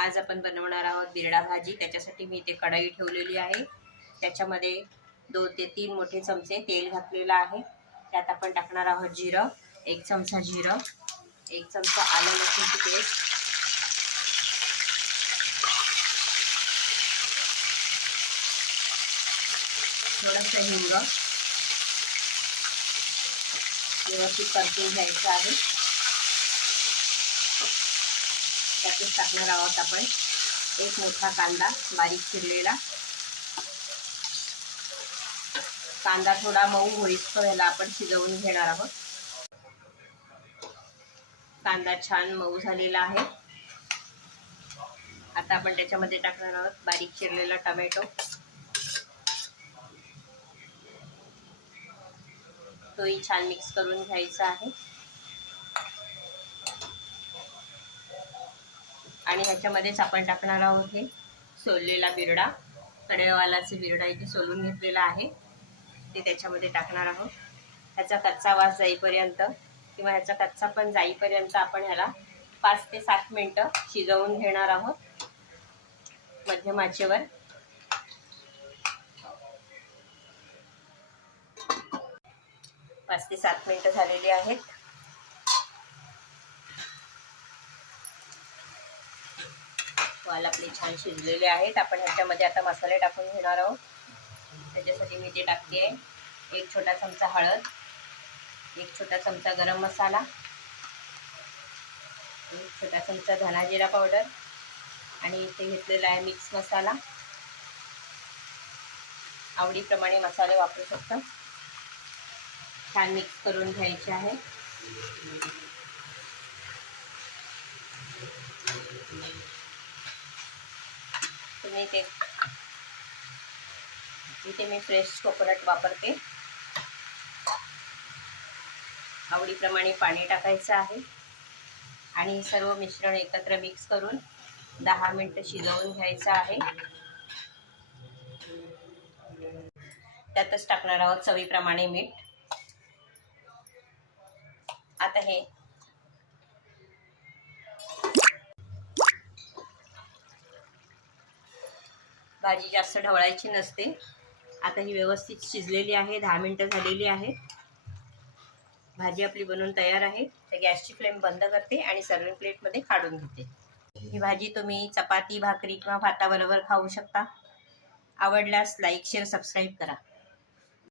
आज आपण बनवणार आहोत बिरडा भाजी। त्याच्यासाठी मी इथे कढई ठेवलेली आहे। त्याच्यामध्ये 2 ते 3 मोठे चमचे तेल घातलेलं आहे। त्यात आपण टाकणार आहोत जिरं, 1 चमचा जिरं, 1 चमचा आलं लसूणची पेस्ट, थोडंसं हिंग व्यवस्थित परतून घ्यायचं आहे। त्यातच टाकणार आहोत आपण 1 मोठा कांदा बारीक चिरलेला। कांदा थोडा मऊ होईपर्यंत याला आपण शिजवून घेणार आहोत। कांदा छान मऊ झालेला आहे। आता आपण त्याच्यामध्ये टाकणार आहोत बारीक चिरलेला टोमॅटो। तोही छान मिक्स करून घ्यायचा आहे। आणि ह्याच्यामध्येच आपण टाकणार आहोत हे सोललेला बिरडा, कडेवालाचे बिरडा इथे सोलून घेतलेला आहे ते त्याच्यामध्ये टाकणार आहोत। ह्याचा कच्चा वास जाईपर्यंत किंवा ह्याचा कच्चा पण जाईपर्यंत आपण ह्याला 5 ते 7 मिनिटं शिजवून घेणार आहोत मध्यम आचेवर। 5 ते 7 मिनिटं झालेली आहेत। वाल आपले छान शिजलेले आहेत। आपण ह्याच्यामध्ये आता मसाले टाकून घेणार आहोत। त्याच्यासाठी मी ते टाकते 1 छोटा चमचा हळद, 1 छोटा चमचा गरम मसाला, 1 छोटा चमचा धना जिरा पावडर आणि इथे घेतलेला आहे मिक्स मसाला। आवडीप्रमाणे मसाले वापरू शकता। छान मिक्स करून घ्यायचे आहे। तुम्ही इथे मी फ्रेश कोकोनट वापरते। आवडीप्रमाणे पाणी टाकायचं आहे आणि सर्व मिश्रण एकत्र मिक्स करून 10 मिनिटं शिजवून घ्यायचं आहे। त्यातच टाकणार आहोत चवीप्रमाणे मीठ। आता हे भाजी जास्त ढवळायची नसते। आता ही व्यवस्थित शिजलेली आहे, 10 मिनिटं झालेली आहेत। भाजी आपली बनवून तयार आहे। तर गॅसची फ्लेम बंद करते आणि सर्विंग प्लेटमध्ये काढून घेते। ही भाजी तुम्ही चपाती, भाकरी किंवा भाताबरोबर खाऊ शकता। आवडल्यास लाईक, शेअर, सबस्क्राईब करा।